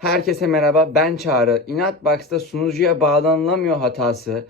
Herkese merhaba ben Çağrı. Inatbox'ta sunucuya bağlanılamıyor hatası.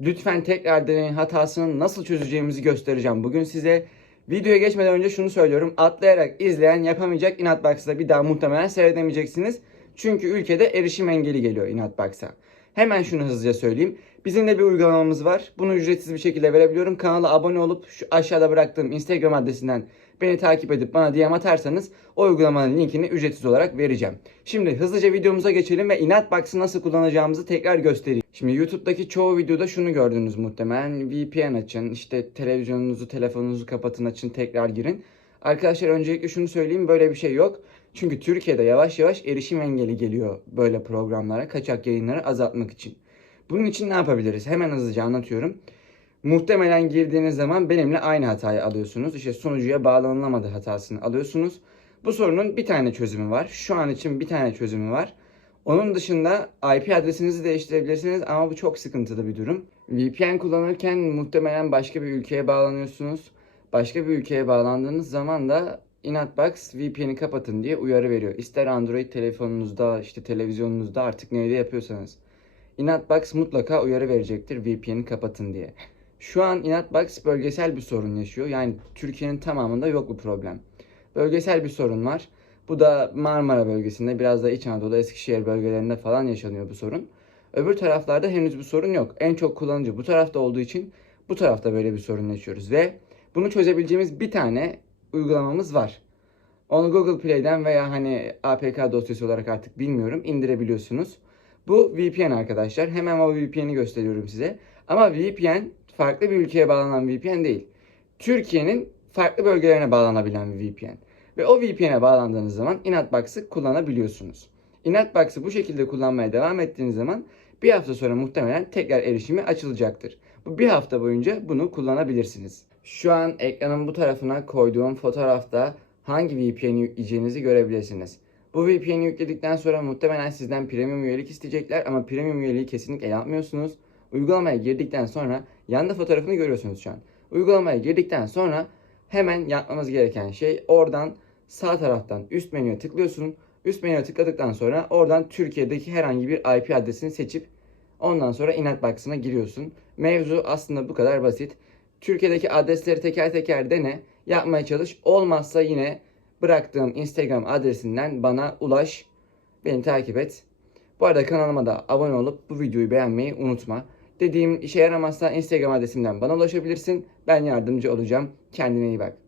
Lütfen tekrar deneyin hatasını nasıl çözeceğimizi göstereceğim. Bugün size videoya geçmeden önce şunu söylüyorum. Atlayarak izleyen yapamayacak Inatbox'ta bir daha muhtemelen seyredemeyeceksiniz. Çünkü ülkede erişim engeli geliyor Inatbox'a. Hemen şunu hızlıca söyleyeyim. Bizim de bir uygulamamız var. Bunu ücretsiz bir şekilde verebiliyorum. Kanala abone olup şu aşağıda bıraktığım Instagram adresinden beni takip edip bana DM atarsanız o uygulamanın linkini ücretsiz olarak vereceğim. Şimdi hızlıca videomuza geçelim ve Inatbox'ı nasıl kullanacağımızı tekrar göstereyim. Şimdi YouTube'daki çoğu videoda şunu gördünüz muhtemelen. VPN açın, işte televizyonunuzu, telefonunuzu kapatın, açın, tekrar girin. Arkadaşlar öncelikle şunu söyleyeyim böyle bir şey yok. Çünkü Türkiye'de yavaş yavaş erişim engeli geliyor böyle programlara, kaçak yayınları azaltmak için. Bunun için ne yapabiliriz? Hemen hızlıca anlatıyorum. Muhtemelen girdiğiniz zaman benimle aynı hatayı alıyorsunuz. İşte sunucuya bağlanılamadı hatasını alıyorsunuz. Bu sorunun bir tane çözümü var. Şu an için bir tane çözümü var. Onun dışında IP adresinizi değiştirebilirsiniz ama bu çok sıkıntılı bir durum. VPN kullanırken muhtemelen başka bir ülkeye bağlanıyorsunuz. Başka bir ülkeye bağlandığınız zaman da Inatbox VPN'i kapatın diye uyarı veriyor. İster Android telefonunuzda, işte televizyonunuzda artık neyde yapıyorsanız. Inatbox mutlaka uyarı verecektir VPN'i kapatın diye. Şu an Inatbox bölgesel bir sorun yaşıyor. Yani Türkiye'nin tamamında yok bu problem. Bölgesel bir sorun var. Bu da Marmara bölgesinde, biraz da İç Anadolu, Eskişehir bölgelerinde falan yaşanıyor bu sorun. Öbür taraflarda henüz bir sorun yok. En çok kullanıcı bu tarafta olduğu için bu tarafta böyle bir sorun yaşıyoruz. Ve bunu çözebileceğimiz bir tane uygulamamız var. Onu Google Play'den veya hani APK dosyası olarak artık bilmiyorum indirebiliyorsunuz. Bu VPN arkadaşlar. Hemen o VPN'i gösteriyorum size. Ama VPN farklı bir ülkeye bağlanan VPN değil. Türkiye'nin farklı bölgelerine bağlanabilen bir VPN. Ve o VPN'e bağlandığınız zaman Inatbox'ı kullanabiliyorsunuz. Inatbox'ı bu şekilde kullanmaya devam ettiğiniz zaman bir hafta sonra muhtemelen tekrar erişimi açılacaktır. Bu bir hafta boyunca bunu kullanabilirsiniz. Şu an ekranın bu tarafına koyduğum fotoğrafta hangi VPN'i yükleyeceğinizi görebilirsiniz. Bu VPN'i yükledikten sonra muhtemelen sizden premium üyelik isteyecekler ama premium üyeliği kesinlikle yapmıyorsunuz. Uygulamaya girdikten sonra yanda fotoğrafını görüyorsunuz şu an. Uygulamaya girdikten sonra hemen yapmamız gereken şey oradan sağ taraftan üst menüye tıklıyorsun. Üst menüye tıkladıktan sonra oradan Türkiye'deki herhangi bir IP adresini seçip ondan sonra Inatbox'ına giriyorsun. Mevzu aslında bu kadar basit. Türkiye'deki adresleri teker teker dene. Yapmaya çalış. Olmazsa yine bıraktığım Instagram adresinden bana ulaş. Beni takip et. Bu arada kanalıma da abone olup bu videoyu beğenmeyi unutma. Dediğim işe yaramazsa Instagram adresimden bana ulaşabilirsin. Ben yardımcı olacağım. Kendine iyi bak.